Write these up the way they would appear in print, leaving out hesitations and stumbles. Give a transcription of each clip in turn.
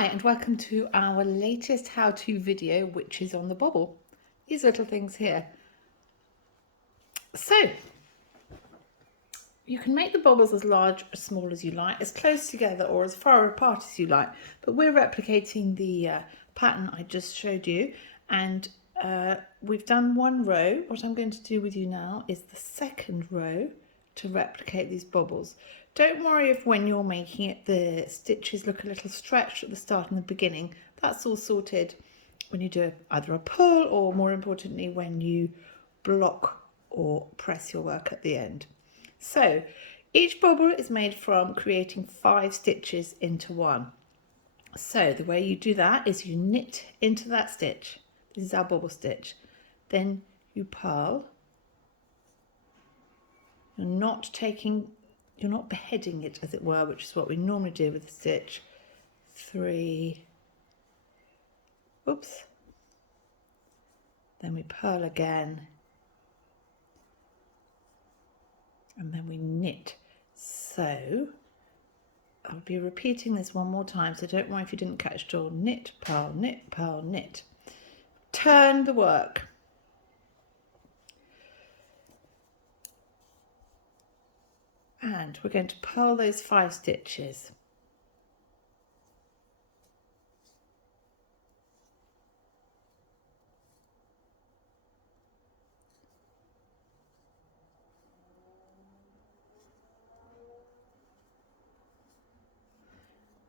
Hi and welcome to our latest how-to video, which is on the bobble. These little things here. So you can make the bobbles as large or small as you like, as close together or as far apart as you like, but we're replicating the pattern I just showed you, and we've done one row. What I'm going to do with you now is the second row to replicate these bobbles. Don't worry if when you're making it the stitches look a little stretched at the start and the beginning. That's all sorted when you do either a pull or, more importantly, when you block or press your work at the end. So each bobble is made from creating 5 stitches into one. So the way you do that is you knit into that stitch. This is our bobble stitch. Then you purl. You're not beheading it, as it were, which is what we normally do with a stitch. 3, oops. Then we purl again. And then we knit. So I'll be repeating this one more time, so don't worry if you didn't catch it all. Knit, purl, knit, purl, knit. Turn the work. And we're going to purl those 5 stitches.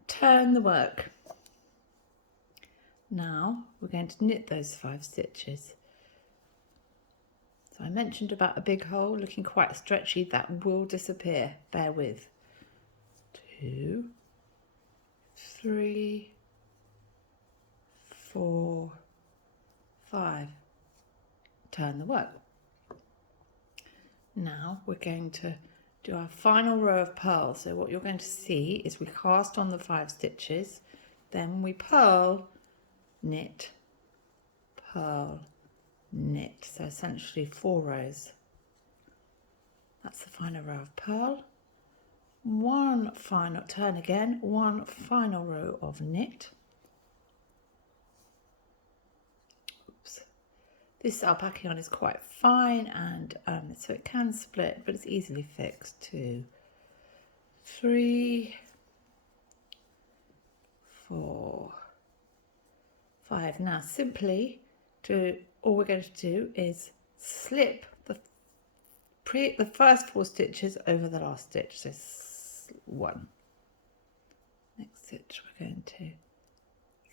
Turn the work. Now we're going to knit those 5 stitches. So I mentioned about a big hole looking quite stretchy. That will disappear. Bear with. 2, 3, 4, 5. Turn the work. Now we're going to do our final row of purls. So what you're going to see is we cast on the 5 stitches, then we purl, knit, purl, knit. So essentially 4 rows. That's the final row of purl. One final turn again, one final row of knit. Oops. This alpaca yarn is quite fine, and so it can split, but it's easily fixed. 2, 3, 4, 5. Now simply all we're going to do is slip the first 4 stitches over the last stitch. So 1. Next stitch we're going to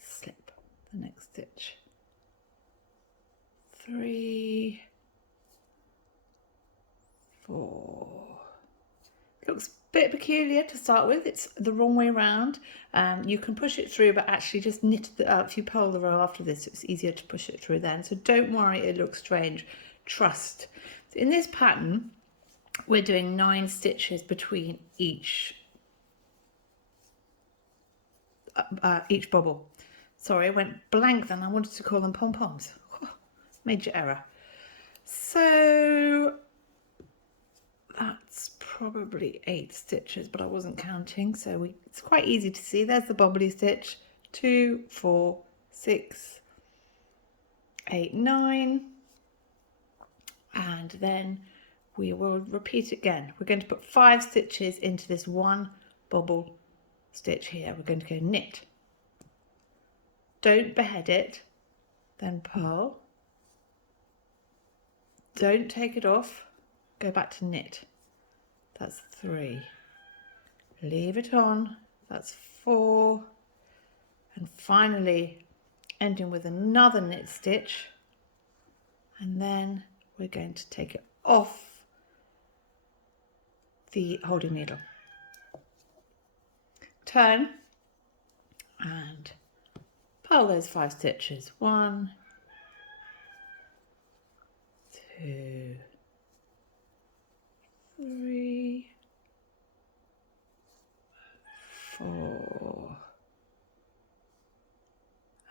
slip the next stitch. 3, 4. Looks a bit peculiar to start with. It's the wrong way around. You can push it through, but actually just knit if you purl the row after this, it's easier to push it through then. So don't worry it looks strange. Trust. So in this pattern, we're doing 9 stitches between each bobble. Sorry, I went blank then. I wanted to call them pom-poms. Major error. So that's probably 8 stitches, but I wasn't counting, so it's quite easy to see. There's the bobbly stitch. 2, 4, 6, 8, 9, and then we will repeat again. We're going to put 5 stitches into this one bobble stitch here. We're going to go knit, don't behead it, then purl, don't take it off, go back to knit. That's 3. Leave it on. That's 4. And finally ending with another knit stitch. And then we're going to take it off the holding needle. Turn and purl those 5 stitches. 1, 2, 3, 4,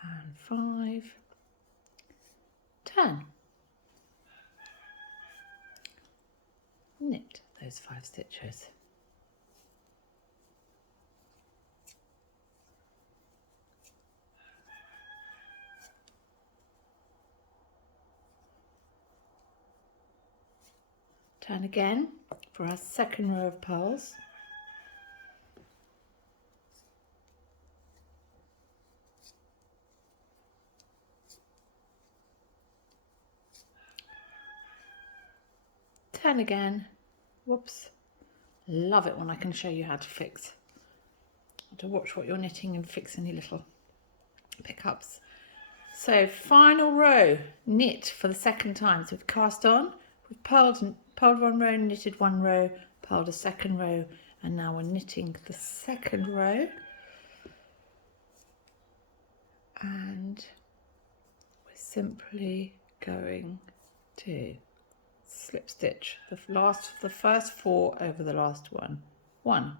and 5. Turn. Knit those 5 stitches. Turn again for our second row of purls. Turn again. Whoops. Love it when I can show you how to fix, to watch what you're knitting and fix any little pickups. So final row, knit for the second time. So we've cast on, we've purled one row, knitted one row, purled a second row, and now we're knitting the second row. And we're simply going to slip stitch the first 4 over the last one. 1,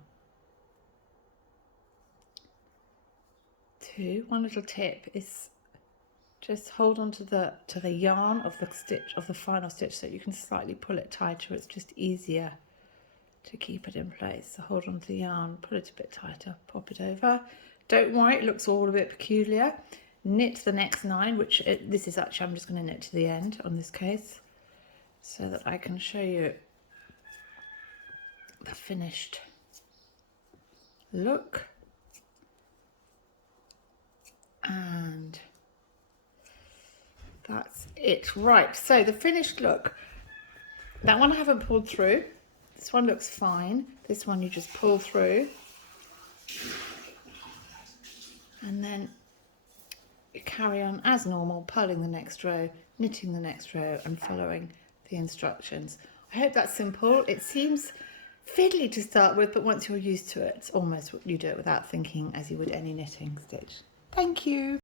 2. One little tip is just hold on to the yarn of the stitch of the final stitch, so you can slightly pull it tighter. It's just easier to keep it in place. So hold on to the yarn, pull it a bit tighter, pop it over. Don't worry, it looks all a bit peculiar. Knit the next 9, which this is actually, I'm just going to knit to the end on this case so that I can show you the finished look. And that's it. Right, so the finished look, that one I haven't pulled through. This one looks fine. This one you just pull through, and then you carry on as normal, purling the next row, knitting the next row, and following the instructions. I hope that's simple. It seems fiddly to start with, but once you're used to it, it's almost you do it without thinking, as you would any knitting stitch. Thank you.